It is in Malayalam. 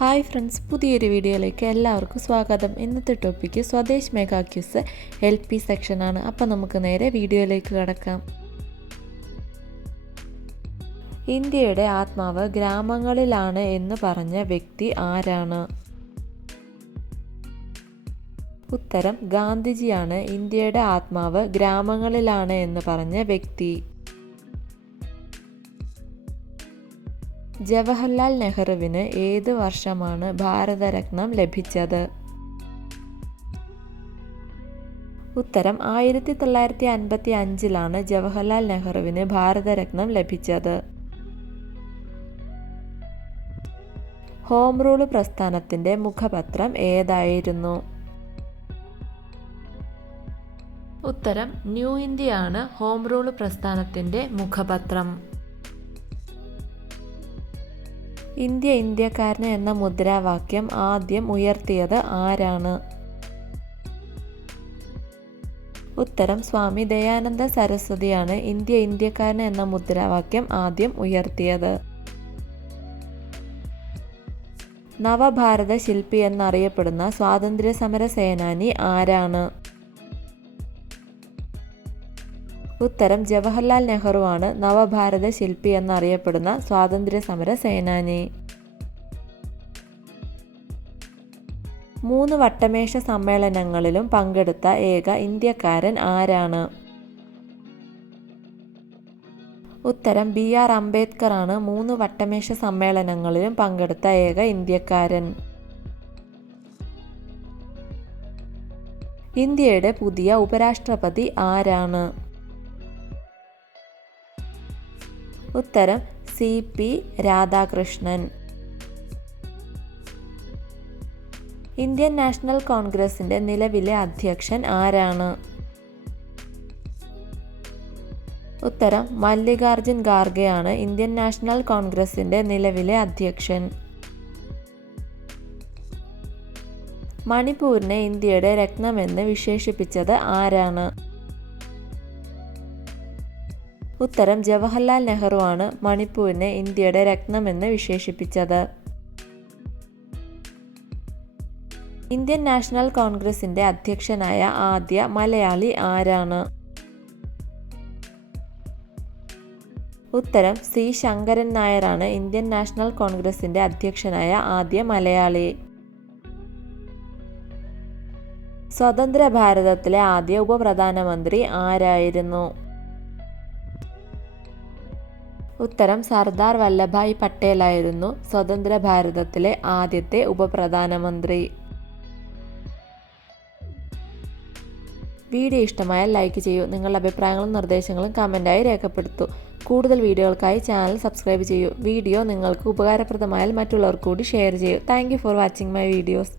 ഹായ് ഫ്രണ്ട്സ് പുതിയൊരു വീഡിയോയിലേക്ക് എല്ലാവർക്കും സ്വാഗതം. ഇന്നത്തെ topic Swadesh mega quiz L P സെക്ഷനാണ് അപ്പം നമുക്ക് നേരെ വീഡിയോയിലേക്ക് കടക്കാം. ഇന്ത്യയുടെ ആത്മാവ് ഗ്രാമങ്ങളിലാണ് എന്ന് പറഞ്ഞ വ്യക്തി ആരാണ്? ഉത്തരം ഗാന്ധിജിയാണ്. ഇന്ത്യയുടെ ആത്മാവ് ഗ്രാമങ്ങളിലാണ് എന്ന് പറഞ്ഞ വ്യക്തി. ജവഹർലാൽ നെഹ്റുവിന് ഏത് വർഷമാണ് ഭാരതരത്നം ലഭിച്ചത്? ഉത്തരം ആയിരത്തി തൊള്ളായിരത്തി അൻപത്തി അഞ്ചിലാണ് ജവഹർലാൽ നെഹ്റുവിന് ഭാരതരത്നം ലഭിച്ചത്. ഹോം റൂൾ പ്രസ്ഥാനത്തിന്റെ മുഖപത്രം ഏതായിരുന്നു? ഉത്തരം ന്യൂ ഇന്ത്യയാണ് ഹോം റൂൾ പ്രസ്ഥാനത്തിന്റെ മുഖപത്രം. ഇന്ത്യ ഇന്ത്യക്കാരന് എന്ന മുദ്രാവാക്യം ആദ്യം ഉയർത്തിയത് ആരാണ്? ഉത്തരം സ്വാമി ദയാനന്ദ സരസ്വതിയാണ് ഇന്ത്യ ഇന്ത്യക്കാരന് എന്ന മുദ്രാവാക്യം ആദ്യം ഉയർത്തിയത്. നവഭാരത ശില്പി എന്നറിയപ്പെടുന്ന സ്വാതന്ത്ര്യ സമര സേനാനി ആരാണ്? ഉത്തരം ജവഹർലാൽ നെഹ്റു ആണ് നവഭാരത ശില്പി എന്നറിയപ്പെടുന്ന സ്വാതന്ത്ര്യ സമര സേനാനി. മൂന്ന് വട്ടമേശ സമ്മേളനങ്ങളിലും പങ്കെടുത്ത ഏക ഇന്ത്യക്കാരൻ ആരാണ്? ഉത്തരം ബി ആർ അംബേദ്കർ ആണ് മൂന്ന് വട്ടമേശ സമ്മേളനങ്ങളിലും പങ്കെടുത്ത ഏക ഇന്ത്യക്കാരൻ. ഇന്ത്യയുടെ പുതിയ ഉപരാഷ്ട്രപതി ആരാണ്? ഉത്തരം C P Radhakrishnan. Indian national കോൺഗ്രസിന്റെ നിലവിലെ അധ്യക്ഷൻ ആരാണ്? ഉത്തരം മല്ലികാർജുൻ ഖാർഗെയാണ് ഇന്ത്യൻ നാഷണൽ കോൺഗ്രസിന്റെ നിലവിലെ അധ്യക്ഷൻ. മണിപ്പൂരിനെ ഇന്ത്യയുടെ രത്നമെന്ന് വിശേഷിപ്പിച്ചത് ആരാണ്? ഉത്തരം ജവഹർലാൽ നെഹ്റു ആണ് മണിപ്പൂരിനെ ഇന്ത്യയുടെ രത്നമെന്ന് വിശേഷിപ്പിച്ചത്. ഇന്ത്യൻ നാഷണൽ കോൺഗ്രസിന്റെ അധ്യക്ഷനായ ആദ്യ മലയാളി ആരാണ്? ഉത്തരം സി. ശങ്കരൻ നായരാണ് ഇന്ത്യൻ നാഷണൽ കോൺഗ്രസിന്റെ അധ്യക്ഷനായ ആദ്യ മലയാളി. സ്വതന്ത്ര ഭാരതത്തിലെ ആദ്യ ഉപപ്രധാനമന്ത്രി ആരായിരുന്നു? ഉത്തരം സർദാർ വല്ലഭായ് പട്ടേലായിരുന്നു സ്വതന്ത്ര ഭാരതത്തിലെ ആദ്യത്തെ ഉപപ്രധാനമന്ത്രി. വീഡിയോ ഇഷ്ടമായാൽ ലൈക്ക് ചെയ്യൂ. നിങ്ങളുടെ അഭിപ്രായങ്ങളും നിർദ്ദേശങ്ങളും കമന്റായി രേഖപ്പെടുത്തൂ. കൂടുതൽ വീഡിയോകൾക്കായി ചാനൽ സബ്സ്ക്രൈബ് ചെയ്യൂ. വീഡിയോ നിങ്ങൾക്ക് ഉപകാരപ്രദമായാൽ മറ്റുള്ളവർ കൂടി ഷെയർ ചെയ്യൂ. Thank for watching my videos.